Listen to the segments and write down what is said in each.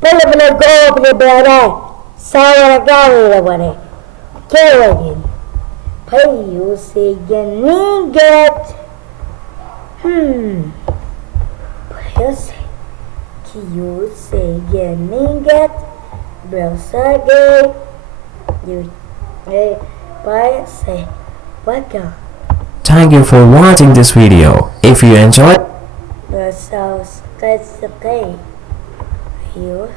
Pele go pele Sawa gari bane. Kevin. Pay you say get. Pues que you say get. Browser you by say welcome. Thank you for watching this video. If you enjoyed, The sounds that's okay. You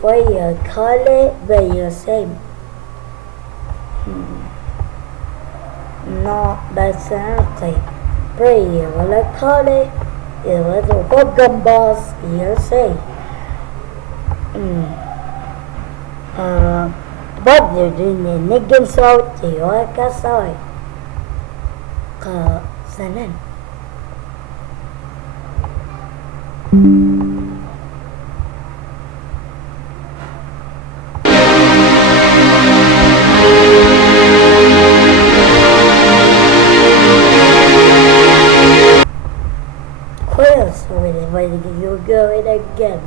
for your color where you say no that's okay. Pray you will color it was a welcome boss you say but you're doing the niggin so to your castle sanan Quills whenever you go in again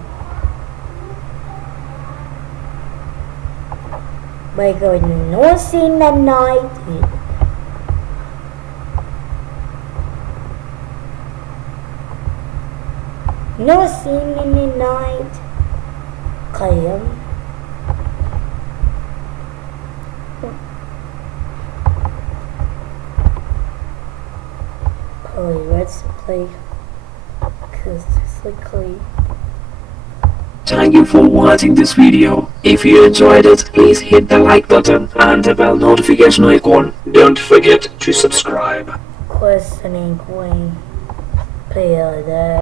by going no scene at night. No scene in the night. Kayam. Probably let's play because it's like clean. thank you for watching this video. If you enjoyed it, please hit the like button and the bell notification icon. Don't forget to subscribe. Questioning going player there.